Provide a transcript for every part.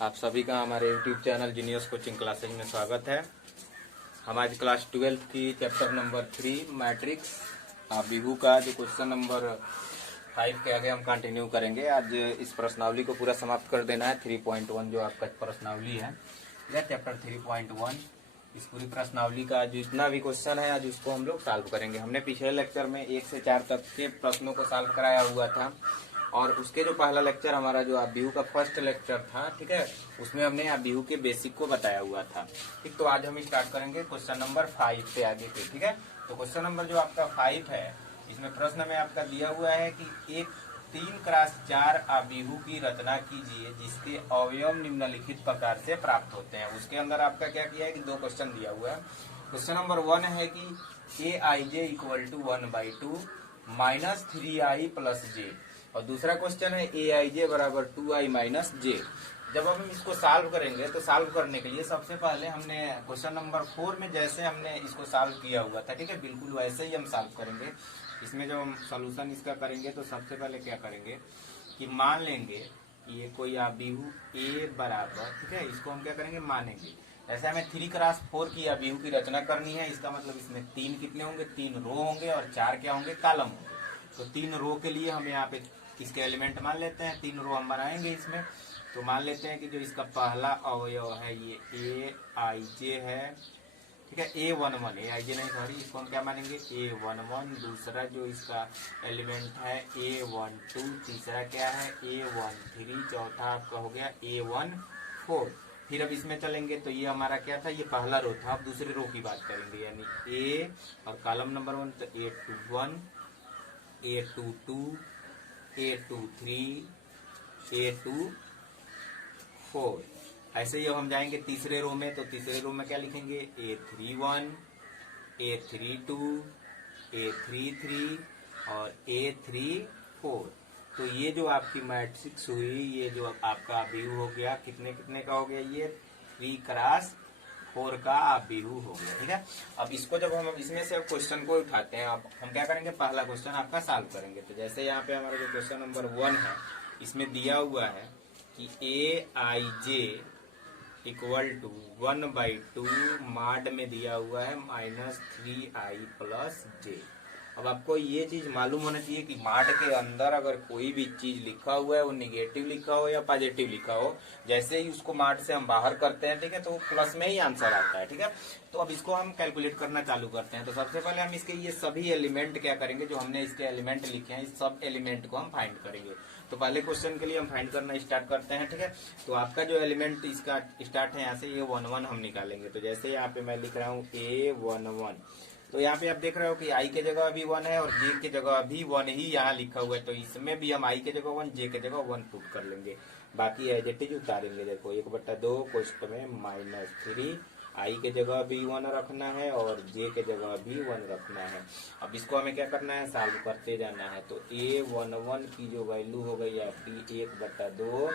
आप सभी का हमारे YouTube channel genius coaching classes में स्वागत है। हम आज क्लास 12 की चैप्टर नंबर 3 मैट्रिक्स बिहू का जो क्वेश्चन नंबर 5 के आगे हम कंटिन्यू करेंगे। आज इस प्रश्नावली को पूरा समाप्त कर देना है। 3.1 जो आपका प्रश्नावली है या चैप्टर 3.1, इस पूरी प्रश्नावली का जितना भी क्वेश्चन है आज उसको हम लोग सॉल्व करेंगे। हमने पिछले लेक्चर में 1 से 4 तक के प्रश्नों को सॉल्व कराया हुआ था और उसके जो पहला लेक्चर हमारा जो बिहू का फर्स्ट लेक्चर था, ठीक है, उसमें हमने बिहू के बेसिक को बताया हुआ था। ठीक, तो आज हम स्टार्ट करेंगे क्वेश्चन नंबर 5 पे आगे पे। ठीक है, तो क्वेश्चन नंबर जो आपका 5 है, इसमें प्रश्न में आपका दिया हुआ है कि एक 3x4 बिहू की रचना कीजिए जिसके अवयव निम्नलिखित प्रकार से प्राप्त होते हैं। उसके अंदर आपका क्या किया है कि 2 क्वेश्चन दिया हुआ है। क्वेश्चन नंबर 1 है कि aij = 1/2 - 3i + j, और दूसरा क्वेश्चन है aij = 2i - j। जब हम इसको सॉल्व करेंगे तो सॉल्व करने के लिए सबसे पहले हमने क्वेश्चन नंबर 4 में जैसे हमने इसको सॉल्व किया हुआ था, ठीक है, बिल्कुल वैसे ही हम सॉल्व करेंगे। इसमें जब हम सोल्यूशन इसका करेंगे तो सबसे पहले क्या करेंगे कि मान लेंगे कि ये कोई बिहू a बराबर, ठीक है, इसको हम क्या करेंगे मानेंगे। ऐसे हमें 3x4 की बिहू की रचना करनी है। इसका मतलब इसमें 3 कितने होंगे, 3 रो होंगे और 4 क्या होंगे, कॉलम होंगे। तो 3 रो के लिए हम यहाँ पे इसके एलिमेंट मान लेते हैं। 3 रो हम बनाएंगे इसमें। तो मान लेते हैं कि जो इसका पहला अवयव है ये aij है, ठीक है, a11, aij नहीं सॉरी, इसको हम क्या मानेंगे a11। दूसरा जो इसका एलिमेंट है a12, तीसरा क्या है a13, चौथा आपका हो गया a14। फिर अब इसमें चलेंगे तो ये हमारा क्या था, ये पहला रो था। अब दूसरे रो की बात करेंगे, यानी a और कॉलम नंबर 1 तो a21, a22, a23, a24। ऐसे ही अब हम जाएंगे तीसरे रो में, तो तीसरे रो में क्या लिखेंगे a31, a32, a33 और a34। तो ये जो आपकी मैट्रिक्स हुई, ये जो आपका बिहू हो गया, कितने कितने का हो गया, ये 3x4 का बिहू हो गया। ठीक है, अब इसको जब हम इसमें से क्वेश्चन को उठाते हैं, अब हम क्या करेंगे, पहला क्वेश्चन आपका सॉल्व करेंगे। तो जैसे यहाँ पे हमारा जो क्वेश्चन नंबर 1 है, इसमें दिया हुआ है कि aij = 1/2 माड में दिया हुआ है -3i + j। अब आपको ये चीज मालूम होना चाहिए कि माड के अंदर अगर कोई भी चीज लिखा हुआ है, वो निगेटिव लिखा हो या पॉजिटिव लिखा हो, जैसे ही उसको माड से हम बाहर करते हैं, ठीक है, तो वो प्लस में ही आंसर आता है। ठीक है, तो अब इसको हम कैलकुलेट करना चालू करते हैं। तो सबसे पहले हम इसके ये सभी एलिमेंट क्या करेंगे, जो हमने इसके एलिमेंट लिखे हैं, इस सब एलिमेंट को हम फाइंड करेंगे। तो पहले क्वेश्चन के लिए हम फाइंड करना स्टार्ट करते हैं। ठीक है, तो आपका जो एलिमेंट इसका स्टार्ट है यहाँ से, ये 1 हम निकालेंगे। तो जैसे यहाँ पे मैं लिख रहा हूँ a11, तो यहाँ पे आप देख रहे हो कि i के जगह भी 1 है और j के जगह भी 1 ही यहाँ लिखा हुआ है। तो इसमें भी हम i के जगह 1, j के जगह 1 पुट कर लेंगे। बाकी एज इट इज उतारेंगे। देखो 1/2 कोष्ट में -3, i के जगह भी 1 रखना है और j के जगह भी 1 रखना है। अब इसको हमें क्या करना है, सॉल्व करते जाना है। तो a11 की जो वैल्यू हो गई आपकी 1/2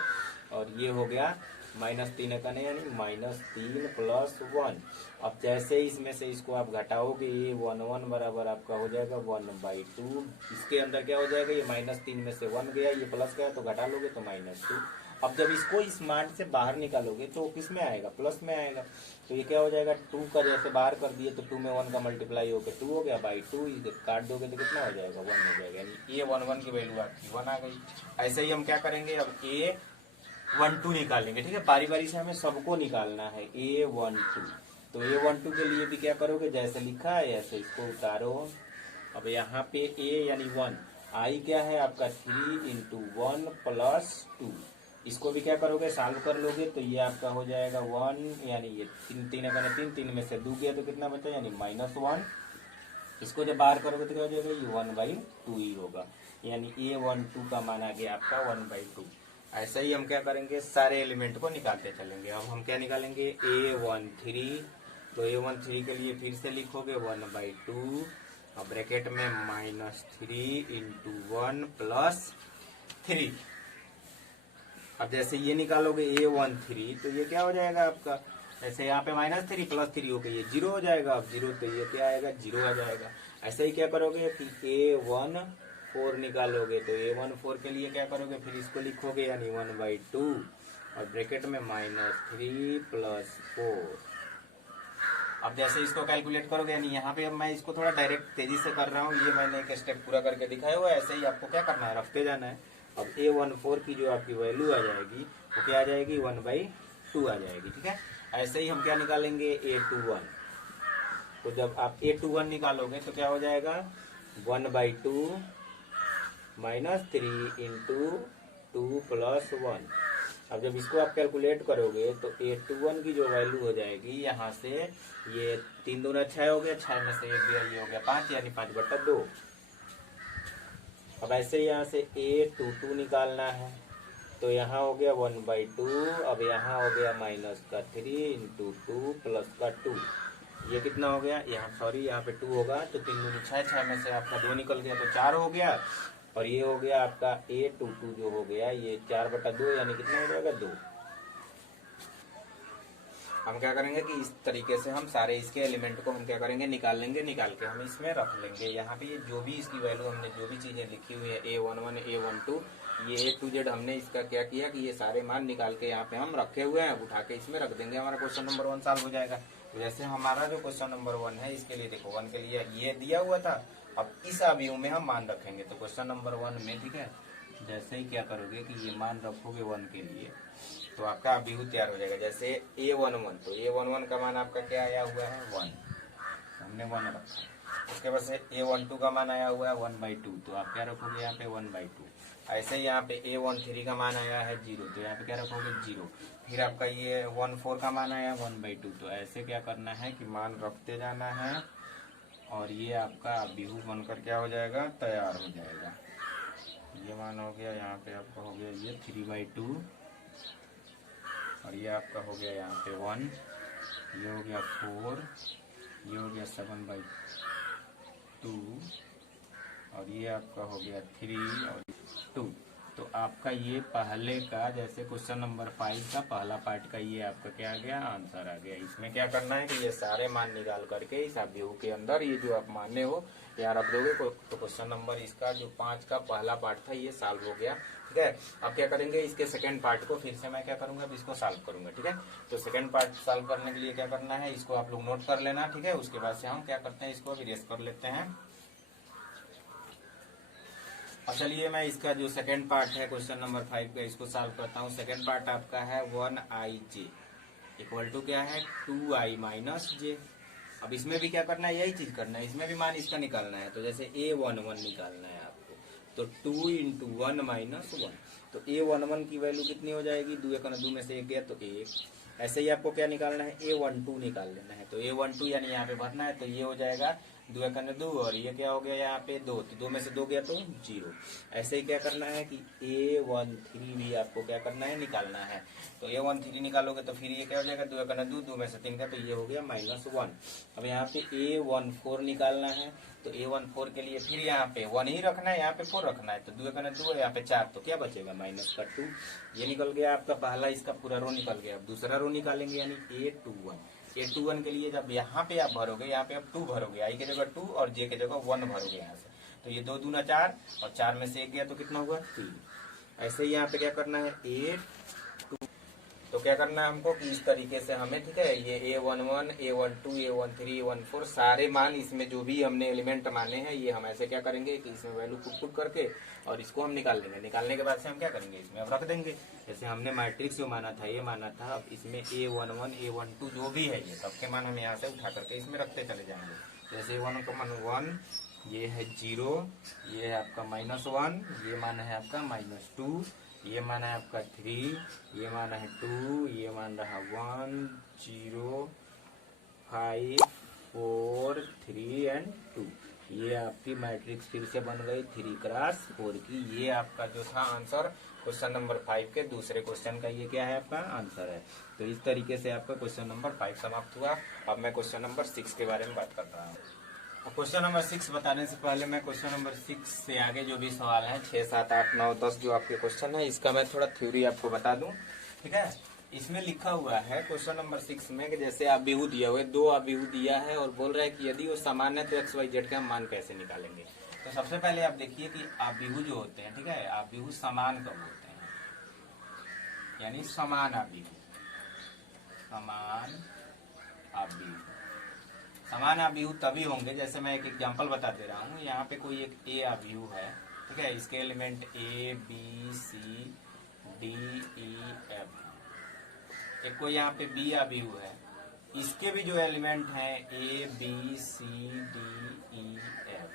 और ये हो गया -3 का नहीं, यानी -3 + 1। अब जैसे इसमें से इसको आप घटाओगे, ये 1 बराबर आपका हो जाएगा 1/2। इसके अंदर क्या हो जाएगा, ये -3 में से 1 गया, ये प्लस गया, तो घटा लोगे तो -2। अब जब इसको इस मान से बाहर निकालोगे तो किस में आएगा, प्लस में आएगा। तो ये क्या हो जाएगा, 2 का जैसे बाहर कर दिए तो 2 में 1 का मल्टीप्लाई होकर 2 हो गया, 2 काट दोगे तो कितना हो जाएगा, 1 हो जाएगा। यानी ये 1 की वैल्यू आपकी 1 आ गई। ऐसे ही हम क्या करेंगे, अब a12 निकालेंगे। ठीक है, बारी बारी से हमें सबको निकालना है a12। तो a12 के लिए भी क्या करोगे, जैसे लिखा है ऐसे इसको उतारो। अब यहाँ पे a यानी 1, i क्या है आपका 3 × 1 + 2। इसको भी क्या करोगे, सॉल्व कर लोगे तो ये आपका हो जाएगा 1, यानी ये 3 में से 2 गया तो कितना बचा, यानी -1। इसको जब बाहर करोगे तो क्या हो जाएगा, ये 1/2 ही होगा। यानी a12 का मान आ गया आपका 1/2। ऐसा ही हम क्या करेंगे, सारे एलिमेंट को निकालते चलेंगे। अब हम क्या निकालेंगे, a13। तो a13 के लिए फिर से लिखोगे 1/2 और ब्रैकेट में -3 × 1 + 3। अब जैसे ये निकालोगे a13 तो ये क्या हो जाएगा आपका, ऐसे यहाँ पे -3 + 3 होकर ये 0 हो जाएगा। अब 0 तो ये क्या आएगा, 0 आ जाएगा। ऐसे ही क्या करोगे कि a14 निकालोगे तो a14 के लिए क्या करोगे, फिर इसको लिखोगे यानी 1/2 और ब्रैकेट में -3 + 4। अब जैसे इसको कैलकुलेट करोगे, यानी यहाँ पे अब मैं इसको थोड़ा डायरेक्ट तेजी से कर रहा हूँ, ये मैंने एक स्टेप पूरा करके दिखाया हुआ है, ऐसे ही आपको क्या करना है, रखते जाना है। अब A14 की जो आपकी वैल्यू आ जाएगी वो क्या आ जाएगी, 1/2 आ जाएगी। ठीक है, ऐसे ही हम क्या निकालेंगे, A21। तो जब आप A21 निकालोगे तो क्या हो जाएगा, 1/2 -3 × 2 + 1। अब जब इसको आप कैलकुलेट करोगे तो A21 की जो वैल्यू हो जाएगी यहाँ से, ये 3 दूना 6 हो गया, 6 में से 1 गया, ये हो गया 5, यानी 5/2। अब ऐसे यहाँ से A22 निकालना है, तो यहाँ हो गया 1/2। अब यहाँ हो गया -3 × 2 + 2। ये कितना हो गया, यहाँ सॉरी यहाँ पे 2 होगा, तो 3 दूनी 6, 6 में से आपका 2 निकल गया तो 4 हो गया। और ये हो गया आपका A22 जो हो गया, ये 4/2, यानी कितना हो जाएगा, 2। हम क्या करेंगे कि इस तरीके से हम सारे इसके एलिमेंट को हम क्या करेंगे, निकाल लेंगे, निकाल के हम इसमें रख लेंगे। यहाँ पे जो भी इसकी वैल्यू हमने जो भी चीजें लिखी हुई है, A11 A12, ये A to Z हमने इसका क्या किया कि ये सारे मान निकाल के यहाँ पे हम रखे हुए हैं, उठा के इसमें रख देंगे, हमारा क्वेश्चन नंबर 1 सॉल्व हो जाएगा। तो जैसे हमारा जो क्वेश्चन नंबर 1 है, इसके लिए देखो 1 के लिए ये दिया हुआ था, अब इस अवयव में हम मान रखेंगे। तो क्वेश्चन नंबर 1 में, ठीक है, जैसे ही क्या करोगे कि ये मान रखोगे 1 के लिए, तो आपका अभिहू तैयार हो जाएगा। जैसे A11, तो A11 का मान आपका क्या आया हुआ है, 1, हमने 1 रखा। उसके बाद से A12 का मान आया हुआ है 1/2, तो आप क्या रखोगे यहाँ पे, 1/2। ऐसे ही यहाँ पे A13 का मान आया है 0, तो यहाँ पे क्या रखोगे, 0। फिर आपका ये 14 का मान आया 1/2, तो ऐसे क्या करना है कि मान रखते जाना है, और ये आपका अभिहू बनकर क्या हो जाएगा, तैयार हो जाएगा। ये मान हो गया, यहाँ पे आपका हो गया ये 3/2, और ये आपका हो गया यहाँ पे 1, ये हो गया 4, ये हो गया 7/2, और ये आपका हो गया 3 और 2। तो आपका ये पहले का, जैसे क्वेश्चन नंबर 5 का पहला पार्ट का ये आपका क्या आ गया, आंसर आ गया। इसमें क्या करना है कि ये सारे मान निकाल करके इस अवयव के अंदर ये जो आप माने हो यहाँ रख दोगे, तो क्वेश्चन नंबर इसका जो 5 का पहला पार्ट था ये सॉल्व हो गया। ठीक है, अब क्या करेंगे, इसके सेकंड पार्ट को फिर से मैं क्या करूंगा, अब इसको सॉल्व करूंगा। ठीक है, तो सेकंड पार्ट सॉल्व करने के लिए क्या करना है, इसको आप लोग नोट कर लेना। ठीक है, उसके बाद से हम क्या करते हैं, इसको इरेज कर लेते हैं। अब चलिए मैं इसका जो सेकंड पार्ट है क्वेश्चन नंबर 5 का, इसको सॉल्व करता हूँ। सेकंड पार्ट आपका है 1IJ इक्वल टू क्या है, 2I - J। अब इसमें भी क्या करना है, यही चीज करना है, इसमें भी मान इसका निकालना है। तो जैसे A11 निकालना है आपको, तो 2 × 1 - 1, तो A11 की वैल्यू कितनी हो जाएगी, 2 × 2 में से 1 गया तो 1। ऐसे ही आपको क्या निकालना है, A12 निकाल लेना है। तो A12 यानी यहाँ पे भरना है, तो ये हो जाएगा 2 × 2, और ये क्या हो गया यहाँ पे 2, तो 2 में से 2 गया तो 0। ऐसे ही क्या करना है कि A13 भी आपको क्या करना है, निकालना है। तो A13 निकालोगे तो फिर ये क्या हो जाएगा, 2 × 2, 2 में से 3 का, तो ये हो गया -1। अब यहाँ पे A14 निकालना है, तो A14 के लिए फिर यहाँ पे 1 ही रखना है, यहाँ पे 4 रखना है, तो 2 × 2 यहाँ पे 4, तो क्या बचेगा, -2। ये निकल गया आपका पहला, इसका पूरा रो निकल गया। अब दूसरा रो निकालेंगे, यानी A21 के लिए जब यहाँ पे आप भरोगे, यहाँ पे आप 2 भरोगे, I की जगह 2 और J की जगह 1 भरोगे यहाँ से, तो ये 2 दूना 4, और 4 में से 1 गया तो कितना हुआ, 3। ऐसे ही यहाँ पे क्या करना है, A2, तो क्या करना है हमको कि इस तरीके से हमें, ठीक है, ये A11 A12 A13 A14 सारे मान इसमें जो भी हमने एलिमेंट माने हैं, ये हम ऐसे क्या करेंगे कि इसमें वैल्यू पुट करके और इसको हम निकाल लेंगे। निकालने के बाद से हम क्या करेंगे, इसमें अब रख देंगे। जैसे हमने मैट्रिक्स जो माना था, ये माना था, अब इसमें A11 A12 जो भी है ये सबके मान हम यहाँ से उठा करके इसमें रखते चले जाएंगे। जैसे A1 का मान 1, ये है 0, ये है आपका -1, ये मान है आपका -2, ये मान है आपका 3, ये मान है 2, ये मान रहा 1 0 5 4 3 और 2। ये आपकी मैट्रिक्स फिर से बन गई 3x4 की। ये आपका जो था आंसर क्वेश्चन नंबर 5 के दूसरे क्वेश्चन का, ये क्या है आपका आंसर है। तो इस तरीके से आपका क्वेश्चन नंबर 5 समाप्त हुआ। अब मैं क्वेश्चन नंबर 6 के बारे में बात कर रहा हूँ। क्वेश्चन नंबर 6 बताने से पहले मैं क्वेश्चन नंबर 6 से आगे जो भी सवाल है 6 7 8 9 10 जो आपके क्वेश्चन है, इसका मैं थोड़ा थ्योरी आपको बता दूं। ठीक है, इसमें लिखा हुआ है क्वेश्चन नंबर 6 में कि जैसे अभिहू दिया हुआ है, 2 अभिहू दिया है और बोल रहा है कि यदि वो समान है तो XYZ के हम मान कैसे निकालेंगे। तो सबसे पहले आप देखिए कि अभिहू जो होते हैं, ठीक है, अभिहू समान कब होते हैं। यानी समान आव्यूह। समान आव्यूह, समान आव्यूह तभी होंगे, जैसे मैं एक एग्जांपल बता दे रहा हूँ। यहाँ पे कोई एक ए आव्यूह है, ठीक है, इसके element A B C D E F. एक कोई यहाँ पे बी आव्यूह है, इसके भी जो एलिमेंट हैं A B C D E F.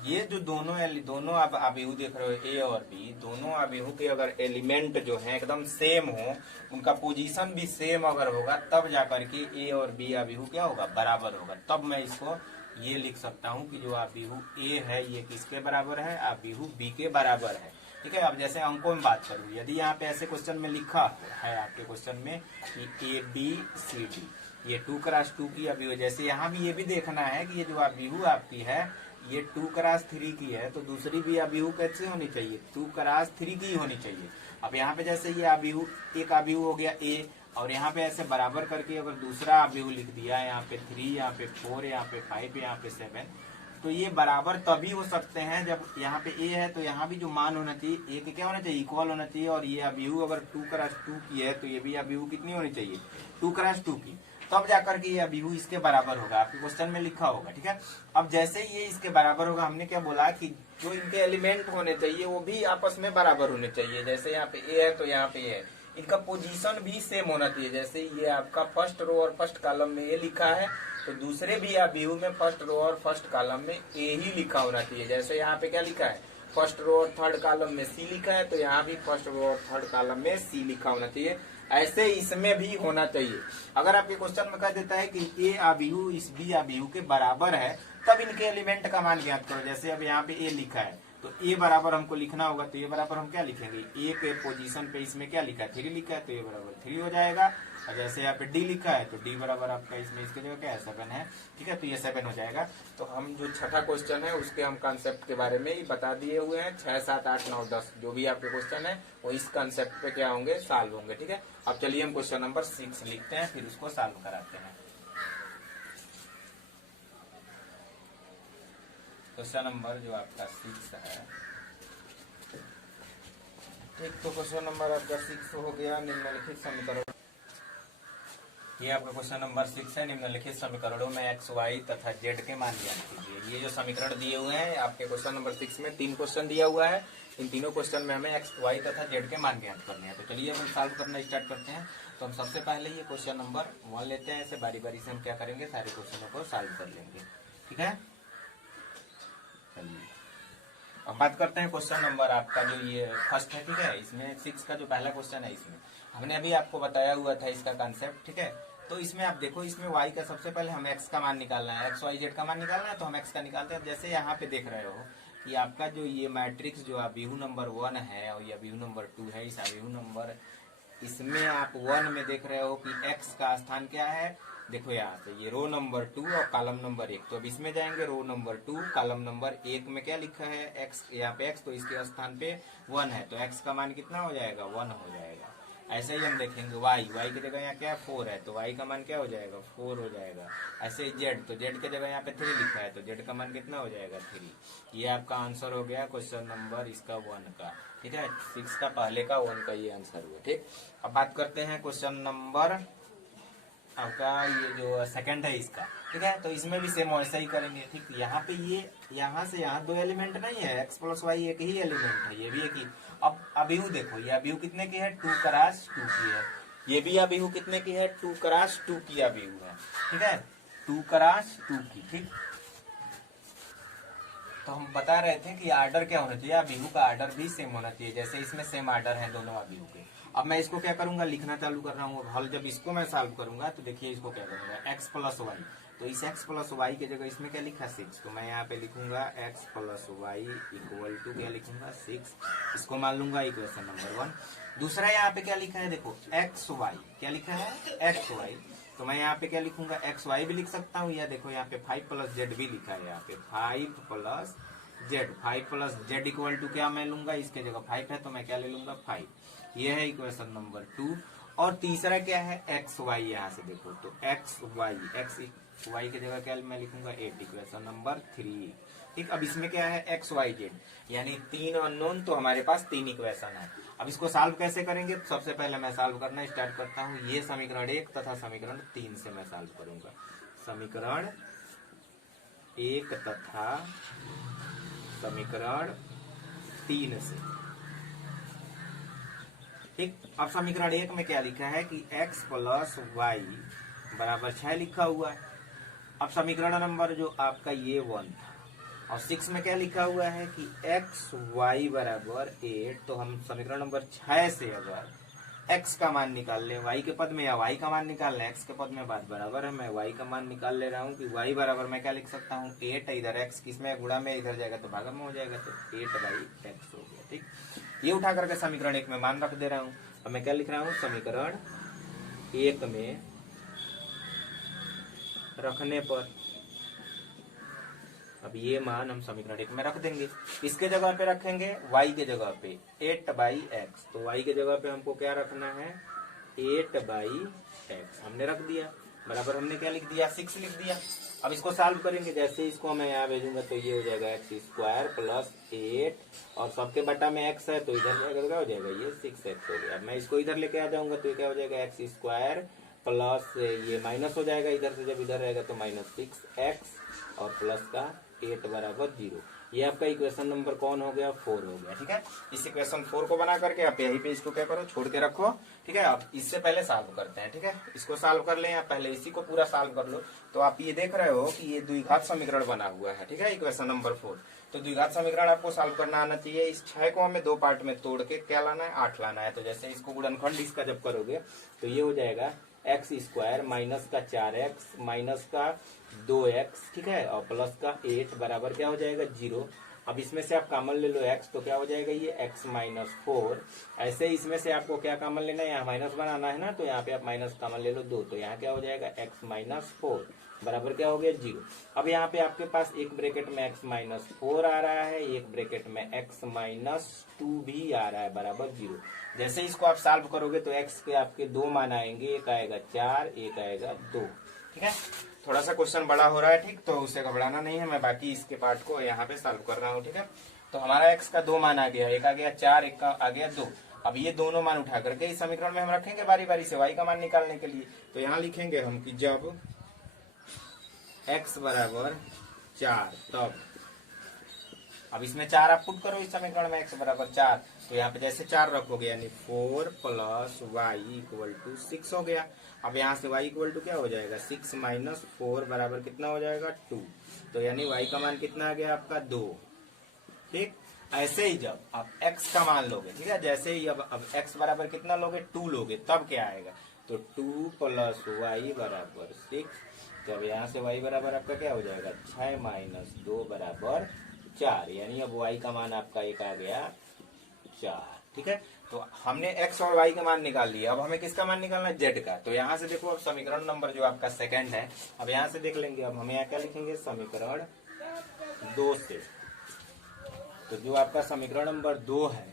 ये जो दोनों आप आव्यूह देख रहे हो, ए और बी, दोनों आव्यूह के अगर एलिमेंट जो है एकदम सेम हो, उनका पोजीशन भी सेम अगर होगा, तब जाकर के ए और बी आव्यूह क्या होगा, बराबर होगा। तब मैं इसको ये लिख सकता हूँ कि जो आव्यूह ए है ये किसके बराबर है, आव्यूह बी के बराबर है। ठीक है, अब जैसे अंकों में बात करूँ, यदि यहाँ पे ऐसे क्वेश्चन में लिखा है आपके क्वेश्चन में कि ए बी सी डी, ये 2x2 की आव्यूह, जैसे यहाँ भी ये भी देखना है कि ये जो आव्यूह आपकी है ये 2x3 की है, तो दूसरी भी आव्यूह कैसे होनी चाहिए, 2x3 की होनी चाहिए। अब यहाँ पे जैसे ये आव्यूह, एक आव्यूह हो गया ए, और यहाँ पे ऐसे बराबर करके अगर दूसरा आव्यूह लिख दिया, यहाँ पे 3, यहाँ पे 4, यहाँ पे 5, यहाँ पे 7, तो ये बराबर तभी हो सकते हैं जब यहाँ पे ए है तो यहाँ भी जो मान होना चाहिए ए के क्या होना चाहिए, इक्वल होना चाहिए। और ये आव्यूह अगर 2x2 की है तो ये भी आव्यूह कितनी होनी चाहिए, 2x2 की, तब जाकर के ये आव्यूह इसके बराबर होगा, आपके क्वेश्चन में लिखा होगा। ठीक है, अब जैसे ये इसके बराबर होगा, हमने क्या बोला कि जो इनके एलिमेंट होने चाहिए वो भी आपस में बराबर होने चाहिए। जैसे यहाँ पे ए है तो यहाँ पे ए है, इनका पोजीशन भी सेम होना चाहिए। जैसे ये आपका फर्स्ट रो और फर्स्ट कॉलम में ए लिखा है, तो दूसरे भी आव्यूह में फर्स्ट रो और फर्स्ट कॉलम में ए ही लिखा होना चाहिए। जैसे यहाँ पे क्या लिखा है, फर्स्ट रो और थर्ड कॉलम में सी लिखा है, तो यहाँ भी फर्स्ट रो और थर्ड कॉलम में सी लिखा होना चाहिए। ऐसे इसमें भी होना चाहिए। अगर आपके क्वेश्चन में कह देता है कि ए आव्यूह इस बी आव्यूह के बराबर है, तब इनके एलिमेंट का मान ज्ञात करो। जैसे अब यहाँ पे ए लिखा है तो ए बराबर हमको लिखना होगा, तो ए बराबर हम क्या लिखेंगे, ए के पोजीशन पे इसमें क्या लिखा है, 3 लिखा है, तो ए बराबर 3 हो जाएगा। और जैसे यहाँ पे डी लिखा है तो डी बराबर आपका इसमें इसके जगह क्या है, 7 है। ठीक है, तो ये 7 हो जाएगा। तो हम जो छठा क्वेश्चन है उसके हम कंसेप्ट के बारे में ही बता दिए हुए हैं। 6, 7, 8, 9, 10 जो भी आपके क्वेश्चन है वो इस कंसेप्ट पे क्या होंगे, सॉल्व होंगे। ठीक है, अब चलिए हम क्वेश्चन नंबर 6 लिखते हैं, फिर उसको सॉल्व कराते हैं। क्वेश्चन नंबर जो आपका 6 है, ठीक, तो क्वेश्चन नंबर आपका 6 हो गया, निम्नलिखित समीकरण। ये आपका क्वेश्चन नंबर 6 है, निम्नलिखित समीकरणों में एक्स वाई तथा जेड के मान ज्ञात कीजिए। ये जो समीकरण दिए हुए हैं आपके क्वेश्चन नंबर 6 में 3 क्वेश्चन दिया हुआ है। इन तीनों क्वेश्चन में हमें एक्स वाई तथा जेड के मान ज्ञात करने हैं। तो चलिए हम सॉल्व करना स्टार्ट करते हैं। तो हम सबसे पहले ये क्वेश्चन नंबर 1 लेते हैं। ऐसे बारी बारी से हम क्या करेंगे, सारे क्वेश्चनों को सॉल्व कर लेंगे। ठीक है, चलिए अब बात करते हैं क्वेश्चन नंबर आपका जो ये फर्स्ट है। ठीक है, इसमें 6 का जो पहला क्वेश्चन है, इसमें हमने अभी आपको बताया हुआ था इसका कंसेप्ट। ठीक है, तो इसमें आप देखो, इसमें y का सबसे पहले हमें x का मान निकालना है, x y z का मान निकालना है, तो हम x का निकालते हैं। जैसे यहाँ पे देख रहे हो कि आपका जो ये मैट्रिक्स जो आव्यूह नंबर 1 है और ये आव्यूह नंबर 2 है, इस आव्यूह नंबर इसमें आप 1 में देख रहे हो कि x का स्थान क्या है, देखो यहाँ से ये रो नंबर 2 और कॉलम नंबर 1। तो अब इसमें जाएंगे, रो नंबर 2 कॉलम नंबर 1 में क्या लिखा है, x, यहाँ पे x, तो इसके स्थान पे 1 है, तो x का मान कितना हो जाएगा, 1 हो जाएगा। ऐसे ही हम देखेंगे y की जगह यहाँ क्या है, 4 है, तो y का मान क्या हो जाएगा, 4 हो जाएगा। ऐसे ही z, तो z की जगह यहाँ पे 3 लिखा है, तो z का मान कितना हो जाएगा, 3। ये आपका आंसर हो गया क्वेश्चन नंबर इसका 1 का। ठीक है, 6 का पहले का 1 का ये आंसर हुआ। ठीक, अब बात करते हैं क्वेश्चन नंबर आपका ये जो सेकंड है इसका। ठीक है, तो इसमें भी सेम वैसा ही करेंगे। ठीक, यहाँ पे ये यहाँ से यहाँ 2 एलिमेंट नहीं है, x प्लस वाई एक ही एलिमेंट है, ये भी एक ही। अब आव्यूह देखो, ये आव्यूह कितने की है, 2x2 की है। ये भी आव्यूह कितने की है, 2x2 की आव्यूह है। ठीक है, 2x2 की। ठीक, तो हम बता रहे थे कि आर्डर क्या होना चाहिए, आव्यूह का आर्डर भी सेम होना चाहिए। जैसे इसमें सेम आर्डर है दोनों आव्यूह के। अब मैं इसको क्या करूंगा, लिखना चालू कर रहा हूँ। हल जब इसको मैं सॉल्व करूंगा तो देखिए इसको क्या करूंगा, x प्लस वाई, तो इस x प्लस वाई की जगह इसमें क्या लिखा, 6, तो मैं यहाँ पे लिखूंगा x plus Y equal to क्या लिखूंगा, 6। इसको मान लूंगा इक्वेशन नंबर 1। दूसरा यहाँ पे क्या लिखा है, देखो एक्स वाई, क्या लिखा है, एक्स वाई, तो मैं यहाँ पे क्या लिखूंगा, एक्स वाई भी लिख सकता हूँ, या देखो यहाँ पे 5 प्लस जेड भी लिखा है, यहाँ पे 5 plus Z, 5 plus Z equal to क्या मैं लूंगा, इसके जगह 5 है तो मैं क्या ले लूंगा, 5। ये है इक्वेशन नंबर 2। और तीसरा क्या है, एक्स वाई, यहाँ से देखो तो एक्स वाई की जगह क्या मैं लिखूंगा, 8, इक्वेशन नंबर 3। ठीक, अब इसमें क्या है, एक्स वाई जेड, यानी 3 अननोन, तो हमारे पास 3 इक्वेशन है। अब इसको सॉल्व कैसे करेंगे? तो सबसे पहले मैं सॉल्व करना स्टार्ट करता हूँ। ये समीकरण 1 तथा समीकरण 3 से मैं सॉल्व करूंगा। समीकरण 1 तथा समीकरण 3 से। ठीक, अब समीकरण 1 में क्या लिखा है कि x प्लस वाई बराबर 6 लिखा हुआ है। अब समीकरण नंबर जो आपका ये 1 था, और 6 में क्या लिखा हुआ है कि x y बराबर 8। तो हम समीकरण नंबर 6 से अगर x का मान निकाल ले y के पद में, या y का मान निकाल ले x के पद में, बात बराबर है। मैं y का मान निकाल ले रहा हूँ कि y बराबर मैं क्या लिख सकता हूँ 8। इधर x किसमें गुणा में, इधर जाएगा तो भागा में हो जाएगा, तो 8/x हो गया। ठीक, ये उठा करके समीकरण 1 में मान रख दे रहा हूँ। अब मैं क्या लिख रहा हूँ, समीकरण 1 में रखने पर अब ये मान हम समीकरण 1 में रख देंगे। इसके जगह पे रखेंगे y के जगह पे 8/x। तो y के जगह पे हमको क्या रखना है 8/x। हमने रख दिया, बराबर हमने क्या लिख दिया 6 लिख दिया। अब इसको सॉल्व करेंगे, जैसे इसको मैं यहाँ भेजूंगा तो ये हो जाएगा x² प्लस 8 और सबके बटा में x है तो इधर जाएगा तो क्या हो जाएगा ये 6x हो गया। अब मैं इसको इधर लेके आ जाऊंगा तो ये क्या हो जाएगा x² प्लस ये माइनस हो जाएगा इधर से, जब इधर रहेगा तो -6x और प्लस का 8 बराबर 0। ये आपका इक्वेशन नंबर कौन हो गया 4 हो गया। ठीक है, इस इक्वेशन 4 को बना करके आप यहीं पे इसको क्या करो छोड़ के रखो। ठीक है, अब इससे पहले सॉल्व करते हैं। ठीक है, इसको सॉल्व कर ले या पहले इसी को पूरा सॉल्व कर लो। तो आप ये देख रहे हो कि ये द्विघात समीकरण बना हुआ है। ठीक है, इक्वेशन नंबर 4। तो द्विघात समीकरण आपको सॉल्व करना आना चाहिए। इस 6 को हमें 2 पार्ट में तोड़ के क्या लाना है 8 लाना है। तो जैसे इसको गुणनखंड इसका जब करोगे तो ये हो जाएगा x² माइनस का 4x माइनस का 2x, ठीक है, और प्लस का 8 बराबर क्या हो जाएगा 0। अब इसमें से आप कॉमन ले लो x, तो क्या हो जाएगा ये x - 4। ऐसे इसमें से आपको क्या कॉमन लेना है, यहाँ माइनस बनाना है ना, तो यहाँ पे आप माइनस कॉमन ले लो 2, तो यहाँ क्या हो जाएगा x - 4 बराबर क्या हो गया 0। अब यहाँ पे आपके पास एक ब्रैकेट में x - 4 आ रहा है, एक ब्रैकेट में x - 2 भी आ रहा है बराबर 0। जैसे इसको आप सॉल्व करोगे तो x के आपके 2 मान आएंगे, एक आएगा 4, एक आएगा 2। ठीक है, थोड़ा सा क्वेश्चन बड़ा हो रहा है, ठीक, तो उससे घबराना नहीं है। मैं बाकी इसके पार्ट को यहाँ पे सॉल्व कर रहा हूँ। ठीक है, तो हमारा x का 2 मान आ गया, एक आ गया 4, एक का आ गया 2। अब ये दोनों मान उठा करके इस समीकरण में हम रखेंगे बारी बारी से y का मान निकालने के लिए। तो यहाँ लिखेंगे हम कि जब x बराबर 4 तब, अब इसमें 4 आप पुट करो इस समीकरण में, x बराबर 4, तो यहाँ पे जैसे 4 रखोगे यानी 4 प्लस y = 6 हो गया। अब यहाँ से y = क्या हो जाएगा 6 माइनस 4 बराबर कितना हो जाएगा 2। तो यानी y का मान कितना आ गया आपका 2। ठीक, ऐसे ही जब आप x का मान लोगे, ठीक है, जैसे ही अब x बराबर कितना लोगे 2 लोगे, तब क्या आएगा, तो 2 प्लस y बराबर 6। तो अब यहाँ से y बराबर आपका क्या हो जाएगा 6 माइनस 2 बराबर 4, यानी अब y का मान आपका एक आ गया 4। ठीक है, तो हमने x और y का मान निकाल लिया। अब हमें किसका मान निकालना है z का। तो यहाँ से देखो अब समीकरण नंबर जो आपका सेकंड है, अब यहाँ से देख लेंगे। अब हम यहाँ क्या लिखेंगे समीकरण 2 से। तो जो आपका समीकरण नंबर 2 है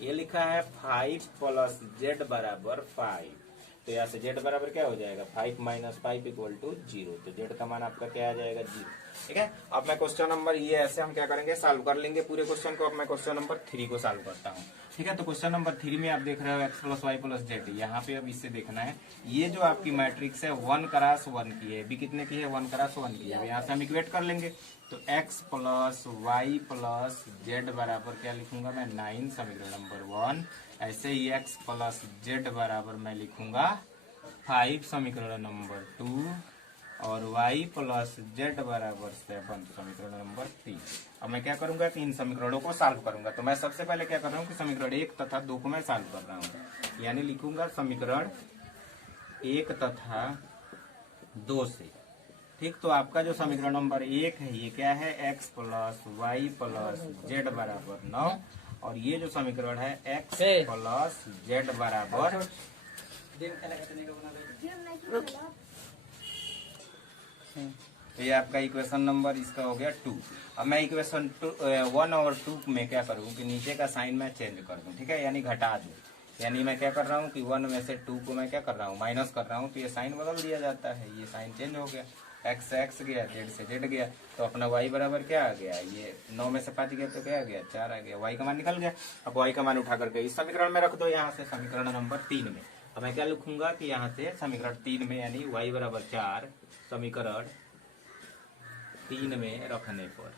ये लिखा है 5 प्लस z बराबर 5। तो यहाँ से z बराबर क्या हो जाएगा 5 - 5 = 0। तो z का मान आपका क्या आ जाएगा 0। ठीक है, अब मैं क्वेश्चन नंबर ये ऐसे हम क्या करेंगे सॉल्व कर लेंगे पूरे क्वेश्चन को। अब मैं क्वेश्चन नंबर 3 को सॉल्व करता हूँ। ठीक है, तो क्वेश्चन नंबर 3 में आप देख रहे हो x + y + z। यहाँ पे अब इससे देखना है ये जो आपकी मैट्रिक्स है 1 × 1 की है, भी कितने की है 1 × 1 की है। अब यहाँ से हम इक्वेट कर लेंगे, तो x + y + z बराबर क्या लिखूंगा मैं 9 समीकरण नंबर 1। ऐसे ही x + z बराबर मैं लिखूंगा 5 समीकरण नंबर 2 और y + z बराबर 7 समीकरण नंबर 3। अब मैं क्या करूंगा कि इन समीकरणों को सॉल्व करूंगा। तो मैं सबसे पहले क्या कर रहा हूँ कि समीकरण 1 तथा 2 को मैं सॉल्व कर रहा हूँ, यानी लिखूंगा समीकरण 1 तथा 2 से। ठीक, तो आपका जो समीकरण नंबर 1 है ये क्या है x + y + z बराबर 9, और ये जो समीकरण है x + z बराबर तो ये आपका इक्वेशन नंबर इसका हो गया 2। अब मैं इक्वेशन 1 और 2 में क्या करूँ कि नीचे का साइन मैं चेंज कर दूं। ठीक है, यानी घटा दूं। यानी मैं क्या कर रहा हूँ कि 1 में से 2 को मैं क्या कर रहा हूँ माइनस कर रहा हूँ, तो ये साइन बदल दिया जाता है, ये साइन चेंज हो गया। एक्स से एक्स गया, जेड से जेड गया, तो अपना वाई बराबर क्या आ गया, ये 9 में से 5 गया तो क्या आ गया 4 आ गया, वाई का मान निकल गया। अब वाई का मान उठा करके इस समीकरण में रख दो, यहाँ से समीकरण नंबर 3 में। अब मैं क्या लिखूंगा कि यहाँ से समीकरण 3 में यानी वाई बराबर 4 समीकरण 3 में रखने पर,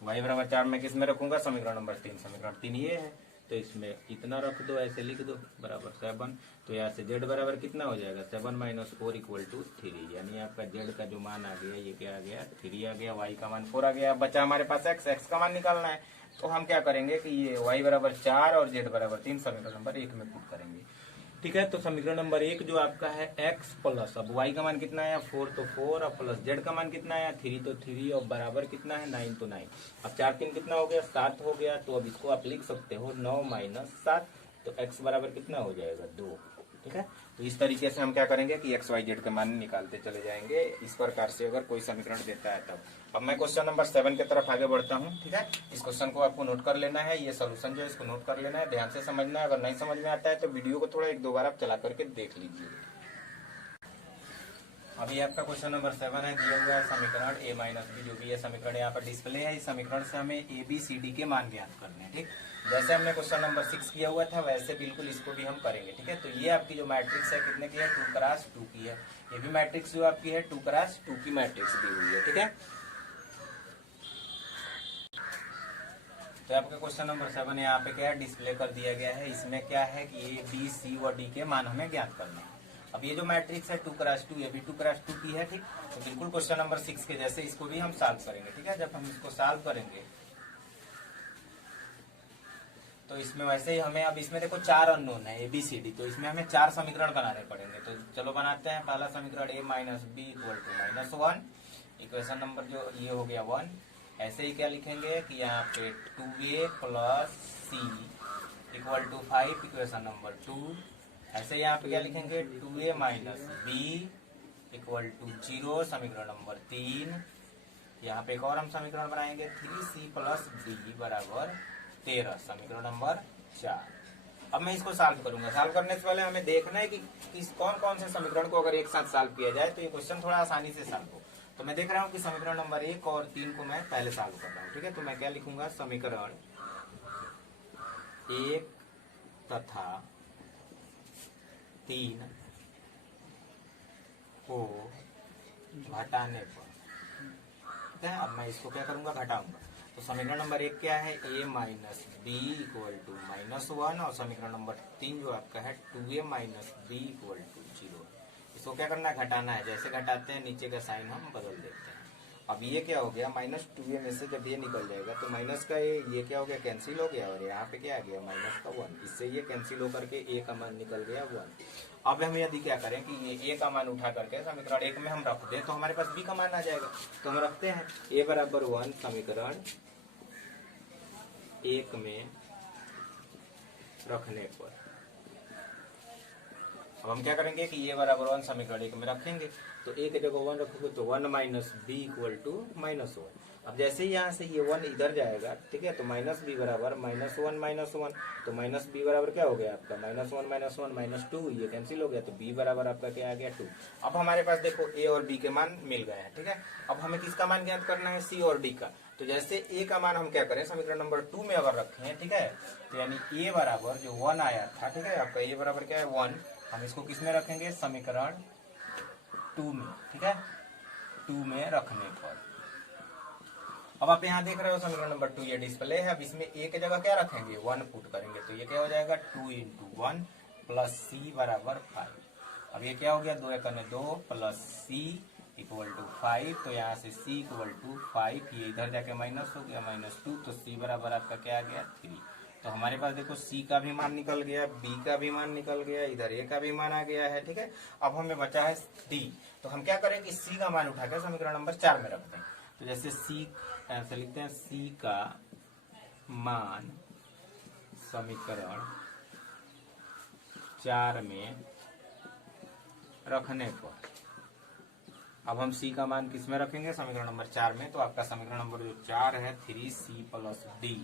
वाई बराबर 4 में किस में रखूंगा, समीकरण नंबर 3, समीकरण 3 ये है, तो इसमें इतना रख दो, ऐसे लिख दो बराबर 7, तो यहाँ से z बराबर कितना हो जाएगा 7 - 4 = 3, यानी आपका z का जो मान आ गया ये क्या आ गया 3 आ गया, y का मान 4 आ गया। बचा हमारे पास x का मान निकालना है, तो हम क्या करेंगे कि ये y बराबर 4 और z बराबर 3 समीकरण नंबर 1 में पुट करेंगे। ठीक है, तो समीकरण नंबर 1 जो आपका है x प्लस, अब y का मान कितना है 4 तो 4, और प्लस z का मान कितना है 3 तो 3, और बराबर कितना है 9 तो 9। अब 4 3 कितना हो गया 7 हो गया, तो अब इसको आप लिख सकते हो 9 - 7, तो x बराबर कितना हो जाएगा 2। ठीक है, तो इस तरीके से हम क्या करेंगे कि x y z के मान निकालते चले जाएंगे, इस प्रकार से अगर कोई समीकरण देता है तब। अब मैं क्वेश्चन नंबर 7 की तरफ आगे बढ़ता हूँ। ठीक है, इस क्वेश्चन को आपको नोट कर लेना है, ये सोल्यूशन जो है इसको नोट कर लेना है, ध्यान से समझना है। अगर नहीं समझ में आता है तो वीडियो को थोड़ा 1-2 बार आप चला करके देख लीजिए। अभी आपका क्वेश्चन नंबर 7 है, दिया हुआ है समीकरण a - b, जो भी ये समीकरण यहाँ पर डिस्प्ले है। इस समीकरण से हमें a b c d के मान ज्ञात करने हैं। ठीक, जैसे हमने क्वेश्चन नंबर 6 किया हुआ था वैसे बिल्कुल इसको भी हम करेंगे। ठीक है, तो ये आपकी जो मैट्रिक्स है कितने की है 2 × 2 की है, ये भी मैट्रिक्स जो आपकी है 2 × 2 की मैट्रिक्स दी हुई है। ठीक है, तो आपका क्वेश्चन नंबर 7 यहाँ पे क्या है डिस्प्ले कर दिया गया है। इसमें क्या है कि ए बी सी और डी के मान हमें ज्ञात करने हैं। अब ये जो मैट्रिक्स है 2 × 2, ये भी 2 × 2 की है। ठीक, तो बिल्कुल क्वेश्चन नंबर 6 के जैसे इसको भी हम सॉल्व करेंगे। ठीक है, जब हम इसको सॉल्व करेंगे तो इसमें वैसे ही हमें, अब इसमें देखो 4 अननोन है a b c d, तो इसमें हमें 4 समीकरण बनाने पड़ेंगे। तो चलो बनाते हैं। पहला समीकरण a - b = -1, इक्वेशन नंबर जो ये हो गया 1। ऐसे ही क्या लिखेंगे कि यहाँ पे 2a + c = 5, इक्वेशन नंबर 2। ऐसे यहाँ पे क्या लिखेंगे 2a - b = 0, समीकरण नंबर 3। यहाँ पे एक और हम समीकरण बनाएंगे 3c + d = 13, समीकरण नंबर 4। अब मैं इसको सॉल्व करूंगा। सॉल्व करने से पहले हमें देखना है कि कौन कौन से समीकरण को अगर एक साथ सॉल्व किया जाए तो ये क्वेश्चन थोड़ा आसानी से सॉल्व हो। तो मैं देख रहा हूँ कि समीकरण नंबर 1 और 3 को मैं पहले सॉल्व कर रहा हूँ। ठीक है, तो मैं क्या लिखूंगा समीकरण 1 तथा 3 को घटाने पर, अब मैं इसको क्या करूंगा घटाऊंगा। तो समीकरण नंबर 1 क्या है a - b = -1, और समीकरण नंबर 3 जो आपका है 2a - b = 0। इसको क्या करना है घटाना है। जैसे घटाते हैं नीचे का साइन हम बदल देते हैं। अब ये क्या हो गया -2a में से जब ये निकल जाएगा तो माइनस का ये क्या हो गया कैंसिल हो गया, और यहाँ पे क्या आ गया -1, इससे ये कैंसिल होकर के a का मान निकल गया 1। अब हम यदि क्या करें कि ये a का मान उठा करके समीकरण 1 में हम रख दें तो हमारे पास b का मान आ जाएगा। तो हम रखते हैं a बराबर 1 समीकरण 1 में रखने पर। अब हम क्या करेंगे कि ये बराबर 1 समीकरण 1 में रखेंगे, तो a की जगह 1 रखोगे तो 1 - b = -1। अब जैसे ही यहाँ से ये 1 इधर जाएगा, ठीक है, तो -b बराबर -1 -1, तो -b बराबर क्या हो गया आपका -1 -1 -2, ये कैंसिल हो गया, तो b बराबर आपका क्या आ गया 2। अब हमारे पास देखो a और b के मान मिल गए हैं। ठीक है, अब हमें किसका मान ज्ञात करना है c और d का। तो जैसे a का मान हम क्या करें समीकरण नंबर 2 में अगर रखें, ठीक है, तो यानी a बराबर जो 1 आया था, ठीक है, आपका a बराबर क्या है 1, हम इसको किस में रखेंगे समीकरण 2 में। ठीक है, 2 में रखने पर। अब आप यहाँ देख रहे हो समीकरण नंबर 2 ये डिस्प्ले है। अब इसमें a की जगह क्या रखेंगे 1 पुट करेंगे, तो ये क्या हो जाएगा 2 × 1 + c = 5। अब ये क्या हो गया 2 × 2 + c = 5, तो यहाँ से c = 5, ये इधर जाके माइनस हो गया -2, तो c बराबर आपका क्या आ गया 3। तो हमारे पास देखो c का भी मान निकल गया, b का भी मान निकल गया, इधर a का भी मान आ गया है। ठीक है, अब हमें बचा है d, तो हम क्या करें कि c का मान उठा कर समीकरण नंबर 4 में रख दें। तो जैसे c ऐसे लिखते हैं c का मान समीकरण 4 में रखने पर। अब हम c का मान किस में रखेंगे समीकरण नंबर 4 में, तो आपका समीकरण नंबर जो 4 है 3c + d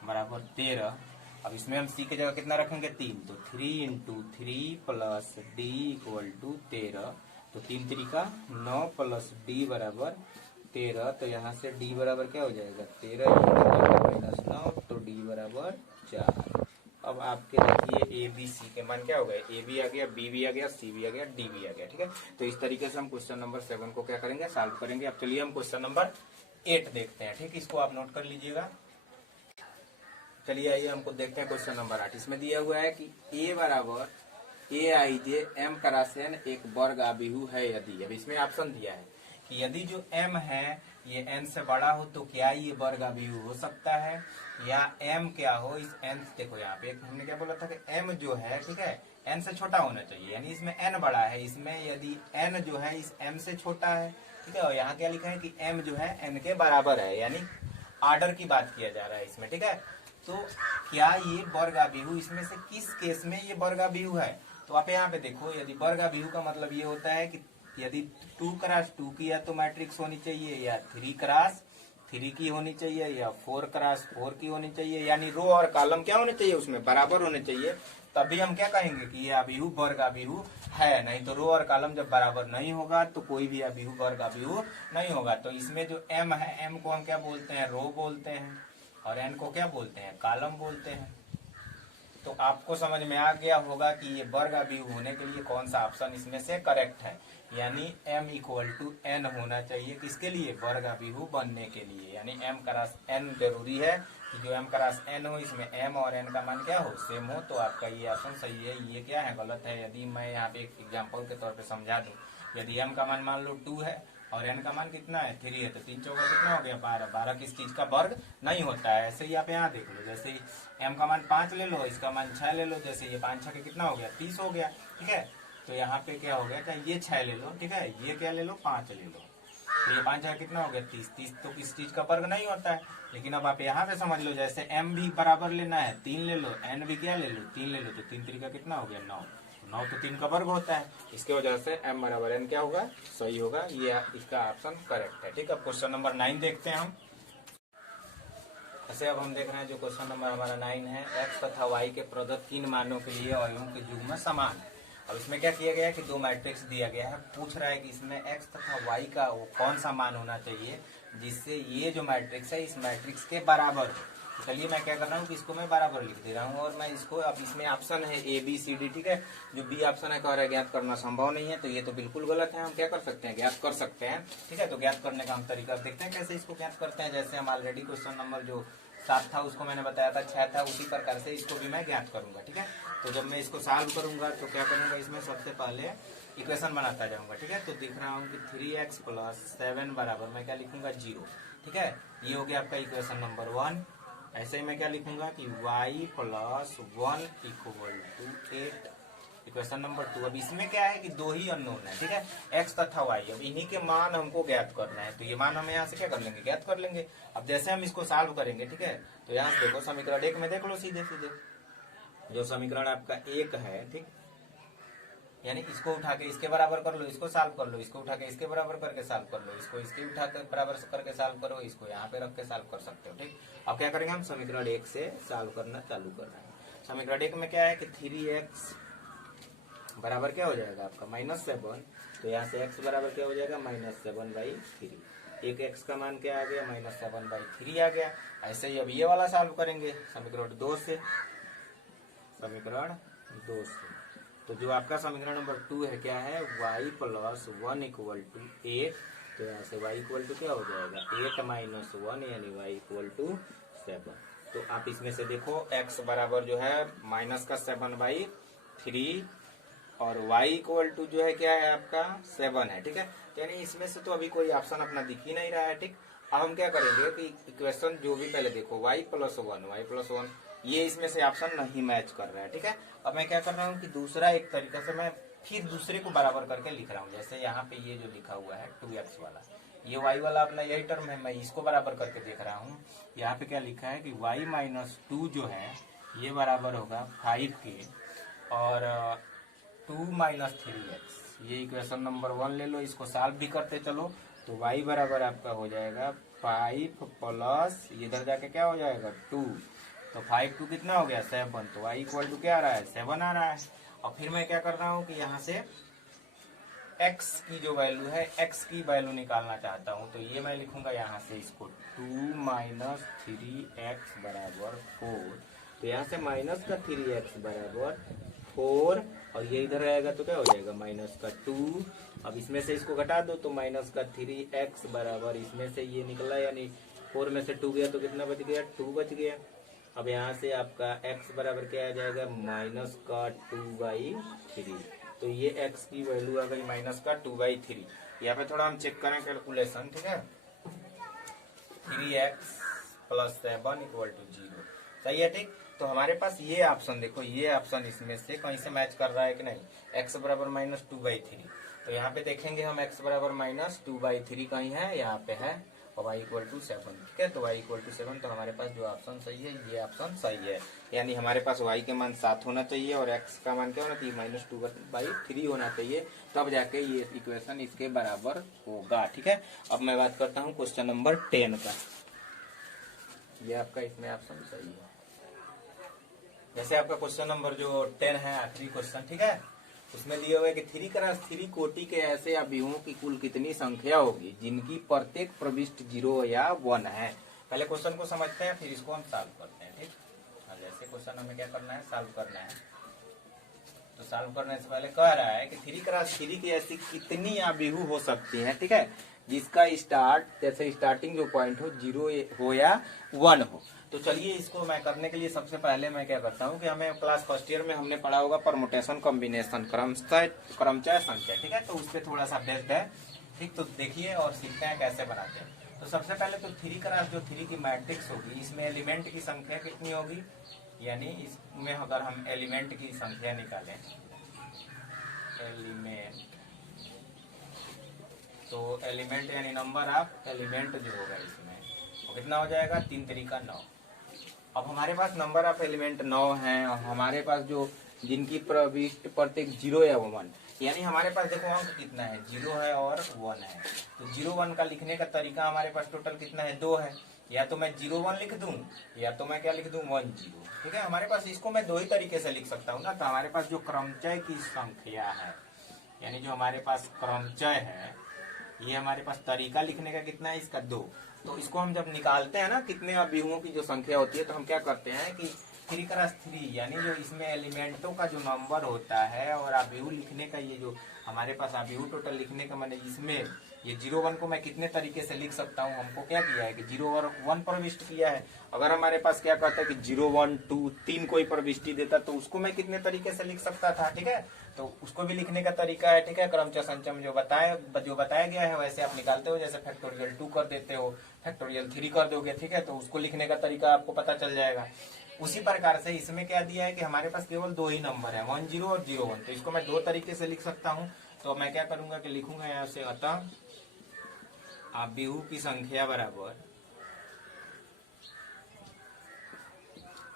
= 13। अब इसमें हम c की जगह कितना रखेंगे 3, तो 3 × 3 + d = 13, तो 3 तरीका 9 प्लस डी बराबर 13। तो यहाँ से डी बराबर क्या हो जाएगा 13 माइनस 9, तो डी बराबर 4। अब आपके देखिए ए बी सी के मान क्या हो गए, ए भी आ गया, बी भी आ गया, सी भी आ गया, डी भी आ गया। ठीक है, तो इस तरीके से हम क्वेश्चन नंबर 7 को क्या करेंगे, सॉल्व करेंगे। अब चलिए हम क्वेश्चन नंबर 8 देखते हैं। ठीक, इसको आप नोट कर लीजिएगा। चलिए आइए हमको देखते हैं क्वेश्चन नंबर 8। इसमें दिया हुआ है कि ए बराबर ए आई जे एम करासेन एक वर्ग अभिहु है यदि। अब इसमें ऑप्शन दिया है कि यदि जो m है ये n से बड़ा हो तो क्या ये वर्ग अभिहु हो सकता है, या m क्या हो इस n। देखो यहाँ पे हमने क्या बोला था कि m जो है, ठीक है, n से छोटा होना चाहिए, यानी इसमें n बड़ा है, इसमें यदि n जो है इस m से छोटा है, ठीक है। और यहाँ क्या लिखा है कि m जो है n के बराबर है, यानी आर्डर की बात किया जा रहा है इसमें। ठीक है, तो क्या ये वर्ग अभिहु, इसमें से किस केस में ये वर्ग अभिहु है। तो आप यहाँ पे देखो, यदि वर्ग अभिहु का मतलब ये होता है कि यदि 2 क्रॉस 2 की या तो मैट्रिक्स होनी चाहिए, या 3 क्रॉस 3 की होनी चाहिए, या 4 क्रॉस 4 की होनी चाहिए, यानी रो और कॉलम क्या होने चाहिए उसमें बराबर होने चाहिए, तभी हम क्या कहेंगे कि ये अभिहु वर्ग अभिहु है। नहीं तो रो और कॉलम जब बराबर नहीं होगा तो कोई भी अभिहु वर्ग अभिहु नहीं होगा। तो इसमें जो m है, m को हम क्या बोलते हैं, रो बोलते हैं, और n को क्या बोलते हैं, कॉलम बोलते हैं। तो आपको समझ में आ गया होगा कि ये वर्ग अभिहु होने के लिए कौन सा ऑप्शन इसमें से करेक्ट है, यानी m इक्वल टू n होना चाहिए। किसके लिए, वर्ग अभिहु बनने के लिए, यानी m क्रॉस n जरूरी है कि जो m क्रॉस n हो इसमें m और n का मान क्या हो, सेम हो। तो आपका ये ऑप्शन सही है। ये क्या है, गलत है। यदि मैं यहाँ पे एक एग्जाम्पल के तौर पे समझा दूं, यदि m का मान लो 2 है और n का मान कितना है 3 है, तो 3 चौका कितना हो गया 12। 12 किस चीज का वर्ग नहीं होता है। ऐसे ही आप यहाँ देख लो, जैसे m का मान 5 ले लो, इसका मान 6 ले लो, जैसे ये 5 6 के कितना हो गया 30 हो गया। ठीक है, तो यहाँ पे क्या हो गया, ये 6 ले लो, ठीक है, ये क्या ले लो 5 ले लो, तो ये 5 6 कितना हो गया 30। 30 तो किस चीज का वर्ग नहीं होता है। लेकिन अब आप यहाँ पे समझ लो, जैसे m भी बराबर लेना है 3 ले लो, n भी क्या ले लो 3 ले लो, तो 3 3 का कितना हो गया 9। 9 तो 3 का वर्ग होता है, इसके वजह से m बराबर n क्या होगा, सही होगा। ये इसका ऑप्शन करेक्ट है। ठीक है, क्वेश्चन नंबर 9 देखते हैं हम। ऐसे अब हम देख रहे हैं जो क्वेश्चन नंबर हमारा 9 है, x तथा y के प्रदत्त 3 मानों के लिए अवयवों के युग्म समान है। अब इसमें क्या किया गया है कि 2 मैट्रिक्स दिया गया है, पूछ रहा है कि इसमें x तथा y का वो कौन सा मान होना चाहिए जिससे ये जो मैट्रिक्स है इस मैट्रिक्स के बराबर हो। तो चलिए मैं क्या कर रहा हूँ कि इसको मैं बराबर लिख दे रहा हूँ, और मैं इसको, अब इसमें ऑप्शन है ए बी सी डी, ठीक है। जो बी ऑप्शन है कह रहा है ज्ञात करना संभव नहीं है, तो ये तो बिल्कुल गलत है। हम क्या कर सकते हैं, ज्ञात कर सकते हैं। ठीक है, तो ज्ञात करने का हम तरीका देखते हैं कैसे इसको ज्ञात करते हैं। जैसे हम ऑलरेडी क्वेश्चन नंबर जो 7 था उसको मैंने बताया था 6 था, उसी प्रकार से इसको भी मैं ज्ञात करूंगा। ठीक है, तो जब मैं इसको सॉल्व करूंगा तो क्या करूंगा, इसमें सबसे पहले इक्वेशन बनाता जाऊंगा। ठीक है, तो दिख रहा हूँ कि 3x प्लस 7 बराबर मैं क्या लिखूंगा 0। ठीक है, ये हो गया आपका इक्वेशन नंबर 1। ऐसे ही मैं क्या लिखूंगा कि y plus 1 equal to 8, equation number 2। अब इसमें क्या है कि 2 ही अननोन है, ठीक है, x तथा y। अब इन्हीं के मान हमको ज्ञात करना है, तो ये मान हम यहाँ से क्या कर लेंगे, ज्ञात कर लेंगे। अब जैसे हम इसको सॉल्व करेंगे, ठीक है, तो यहाँ से देखो समीकरण 1 में देख लो सीधे सीधे, जो समीकरण आपका 1 है, ठीक, यानी इसको उठा के इसके बराबर कर लो, इसको सॉल्व कर लो, इसको उठा के इसके बराबर करके सॉल्व कर लो, इसको इसके उठा के बराबर करके सॉल्व करो, इसको यहाँ पे रख के सॉल्व कर सकते हो। ठीक, अब क्या करेंगे, हम समीकरण 1 से सॉल्व करना चालू कर रहे हैं। समीकरण 1 में क्या है कि 3x बराबर क्या हो जाएगा आपका -7, तो यहाँ से x बराबर क्या हो जाएगा -7/3। एक x का मान क्या आ गया -7/3 आ गया। ऐसे ही अब ये वाला सॉल्व करेंगे समीकरण 2 से, समीकरण 2 से। तो जो आपका समीकरण नंबर 2 है क्या है, y प्लस 1 इक्वल टू 8, तो यहाँ से y इक्वल टू क्या हो जाएगा 8 माइनस 1, यानी y इक्वल टू 7। तो आप इसमें से देखो x बराबर जो है -7/3 और y इक्वल टू जो है क्या है आपका 7 है। ठीक है, यानी इसमें से तो अभी कोई ऑप्शन अपना दिख ही नहीं रहा है। ठीक, अब हम क्या करेंगे कि इक्वेशन जो भी पहले देखो y प्लस 1 ये इसमें से ऑप्शन नहीं मैच कर रहा है। ठीक है, अब मैं क्या कर रहा हूँ कि दूसरा एक तरीका से मैं फिर दूसरे को बराबर करके लिख रहा हूँ। जैसे यहाँ पे ये जो लिखा हुआ है 2x वाला, ये y वाला अपना यही टर्म है, मैं इसको बराबर करके देख रहा हूँ। यहाँ पे क्या लिखा है कि y - 2 जो है ये बराबर होगा 5 के और 2 - 3x। ये इक्वेशन नंबर 1 ले लो, इसको सॉल्व भी करते चलो, तो y बराबर आपका हो जाएगा 5 प्लस इधर जाके क्या हो जाएगा 2, तो 5 2 कितना हो गया 7, तो y इक्वल टू क्या आ रहा है 7 आ रहा है। और फिर मैं क्या कर रहा हूँ कि यहाँ से x की जो वैल्यू है, x की वैल्यू निकालना चाहता हूं, तो ये मैं लिखूंगा यहाँ से इसको 2 माइनस 3x बराबर 4। तो यहाँ से माइनस का 3x बराबर 4 और ये इधर आएगा तो क्या हो जाएगा माइनस का 2। अब इसमें से इसको घटा दो तो माइनस का 3x बराबर इसमें से ये निकला, यानी 4 में से 2 गया तो कितना बच गया, 2 बच गया। अब यहाँ से आपका x बराबर क्या आ जाएगा, माइनस का 2/3। तो ये x की वैल्यू आ गई माइनस का 2/3। यहाँ पे थोड़ा हम चेक करें कैलकुलेशन, ठीक है। 3x + 7 = 0, सही है, ठीक। तो हमारे पास ये ऑप्शन देखो, ये ऑप्शन इसमें से कहीं से मैच कर रहा है कि नहीं, x बराबर -2/3। तो यहाँ पे देखेंगे हम x बराबर -2/3 कहीं है, यहाँ पे है, और y = 7, ठीक है। तो y = 7, तो हमारे पास जो ऑप्शन सही है ये ऑप्शन सही है, यानी हमारे पास y के मान 7 होना चाहिए और x का मान क्या होना चाहिए, -2/3 होना चाहिए, तब जाके ये इक्वेशन इसके बराबर होगा, ठीक है। अब मैं बात करता हूँ क्वेश्चन नंबर 10 का। ये आपका इसमें ऑप्शन सही है। जैसे आपका क्वेश्चन नंबर जो 10 है, आखिरी क्वेश्चन, ठीक है, उसमें दिया हुआ है कि 3 × 3 कोटि के ऐसे अवयवों की कुल कितनी संख्या होगी जिनकी प्रत्येक प्रविष्ट 0 या 1 है। पहले क्वेश्चन को समझते हैं, फिर इसको हम सॉल्व करते हैं, ठीक। जैसे क्वेश्चन हमें क्या करना है, सॉल्व करना है। तो सॉल्व करने से पहले कह रहा है कि 3 × 3 की ऐसी कितनी अवयव हो सकती है, ठीक है, जिसका स्टार्ट जैसे स्टार्टिंग जो पॉइंट हो 0 हो या 1 हो। तो चलिए इसको मैं करने के लिए सबसे पहले मैं क्या करता हूँ कि हमें क्लास फर्स्ट ईयर में हमने पढ़ा होगा परमुटेशन कॉम्बिनेशन, क्रमचय संख्या, ठीक है। तो उस पर थोड़ा सा बेस्ड है, ठीक। तो देखिए और सीखते हैं कैसे बनाते हैं। तो सबसे पहले तो 3 × जो 3 की मैट्रिक्स होगी, इसमें एलिमेंट की संख्या कितनी होगी, यानी इसमें अगर हम एलिमेंट की संख्या निकालें, एलिमेंट, तो एलिमेंट यानी नंबर ऑफ एलिमेंट जो होगा इसमें वो कितना हो जाएगा, 3 × 3 = 9। अब हमारे पास नंबर ऑफ एलिमेंट 9 है और हमारे पास जो जिनकी प्रविष्ट प्रत्येक 0 या 1, यानी हमारे पास देखो अंक कितना है, 0 है और 1 है। तो 0 1 का लिखने का तरीका हमारे पास टोटल कितना है, 2 है। या तो मैं 0 1 लिख दूं या तो मैं क्या लिख दूं, 1 0, ठीक है। हमारे पास इसको मैं 2 ही तरीके से लिख सकता हूँ ना। तो हमारे पास जो क्रमचय की संख्या है, यानी जो हमारे पास क्रमचय है, ये हमारे पास तरीका लिखने का कितना है, इसका 2। तो इसको हम जब निकालते हैं ना कितने अवयवों की जो संख्या होती है, तो हम क्या करते हैं कि 3 × 3 यानी जो इसमें एलिमेंटों का जो नंबर होता है और अवयव लिखने का ये जो हमारे पास अवयव टोटल लिखने का, मैंने इसमें ये 0 1 को मैं कितने तरीके से लिख सकता हूँ, हमको क्या किया है कि 0 और 1 प्रविष्ट किया है। अगर हमारे पास क्या कहता है कि 0 1 2 3 कोई प्रविष्टि देता तो उसको मैं कितने तरीके से लिख सकता था, ठीक है। तो उसको भी लिखने का तरीका है, ठीक है। क्रमचय संचय में जो बताया गया है वैसे आप निकालते हो, जैसे फैक्टोरियल 2 कर देते हो, फैक्टोरियल 3 कर दोगे, ठीक है। तो उसको लिखने का तरीका आपको पता चल जाएगा। उसी प्रकार से इसमें क्या दिया है कि हमारे पास केवल 2 ही नंबर है, 1 0 और 0 1। तो इसको मैं 2 तरीके से लिख सकता हूँ। तो मैं क्या करूंगा कि लिखूंगा यहाँ से, अतः अवयव की संख्या बराबर,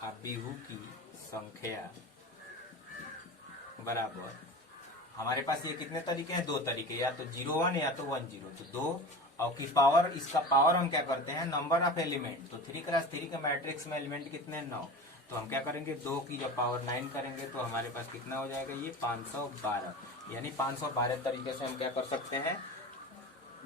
अवयव की संख्या बराबर, हमारे पास ये कितने तरीके हैं, 2 तरीके, या तो 0 1 या तो 1 0। तो 2 और की पावर, इसका पावर हम क्या करते हैं, नंबर ऑफ एलिमेंट। तो 3 × 3 के मैट्रिक्स में एलिमेंट कितने हैं, 9। तो हम क्या करेंगे, 2 की जब पावर 9 करेंगे तो हमारे पास कितना हो जाएगा, ये 512। यानी 512 तरीके से हम क्या कर सकते हैं,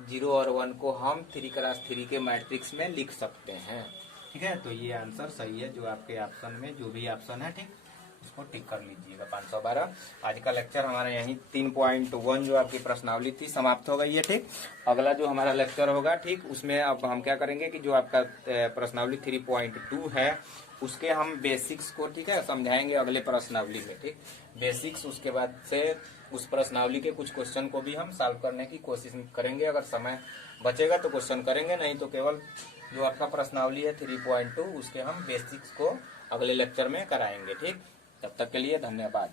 0 और 1 को हम 3 × 3 के मैट्रिक्स में लिख सकते हैं, ठीक है। तो ये आंसर सही है, जो आपके ऑप्शन में जो भी ऑप्शन है, ठीक, उसको टिक कर लीजिएगा, 512। आज का लेक्चर हमारा यही 3.1 जो आपकी प्रश्नावली थी समाप्त हो गई है, ठीक। अगला जो हमारा लेक्चर होगा, ठीक, उसमें अब हम क्या करेंगे कि जो आपका प्रश्नावली 3.2 है उसके हम बेसिक्स को, ठीक है, समझाएंगे अगले प्रश्नावली में, ठीक, बेसिक्स। उसके बाद से उस प्रश्नावली के कुछ क्वेश्चन को भी हम सॉल्व करने की कोशिश करेंगे। अगर समय बचेगा तो क्वेश्चन करेंगे, नहीं तो केवल जो आपका प्रश्नावली है 3.2 उसके हम बेसिक्स को अगले लेक्चर में कराएंगे, ठीक। तब तक के लिए धन्यवाद।